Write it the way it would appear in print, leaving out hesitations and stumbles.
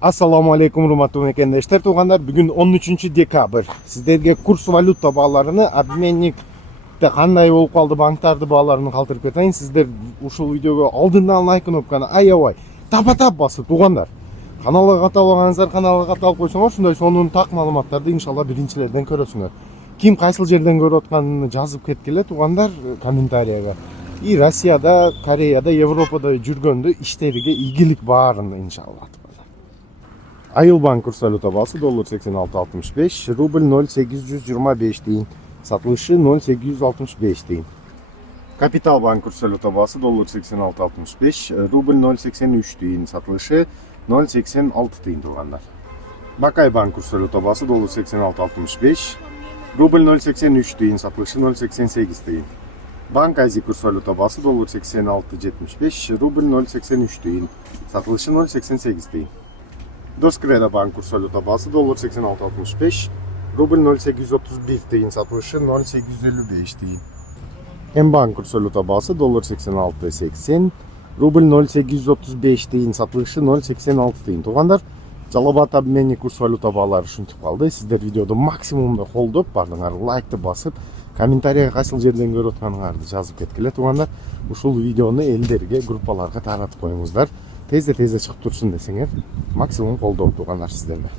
Assalamu alaikum урматтуу мекендештер, туугандар. Бүгүн 13 декабрь. Сиздерге курс валюта бааларыны, обменникте кандай болуп калды, банктарды бааларын калтырып кетейин. Сиздер ушул видеого алдындан лайк кнопканы аябай тапа-тап басып, туугандар. Каналга катталбагансыздар, каналга катталып койсоңор, ушундай сонун так маалыматтарды иншалла биринчилерден көрөсүңөр. Ким кайсыл жерден көрүп атканын жазып кеткиле, туугандар, комментарийга. И Россияда, Кореяда, Европада жүргөндө иштериге ийгилик баарын иншалла. Айылбанк курс валюта баасы доллар 86.65, рубль 0.825 тиын, сатылышы 0.865 тиын. Капитал банк курс валюта баасы доллар 86.65, рубль 0.83 тиын, сатылышы 0.86 тиын туугандар. Бакай банк курс валюта баасы доллар 86.65, рубль 0.83 тиын, сатылышы 0.88 тиын. Банк Азия курс валюта баасы доллар 86.75, рубль 0.83 тиын, сатылышы 0.88 тиын. Доскреда банк курс валюта баасы доллар 86.65, рубль 0.831 тиын, сатылышы 0.855 тиын. Мбанк курс валюта баасы доллар 86.80, рубль 0.835 тиын, сатылышы 0.86 тиын. Туугандар, Жалал Абад обменник курс валюта баалары ушинтип калды. Сиздер видеоду максимумда колдоп, бардыңар лайкты басып, комментарийга кайсыл жерден көрүп атканыңарды жазып кеткиле, туугандар. Ушул видеону элдерге, группаларга таратып коюңуздар. Тезде чыгып турсун десеңер, максимум колдоо туугандар сиздерге.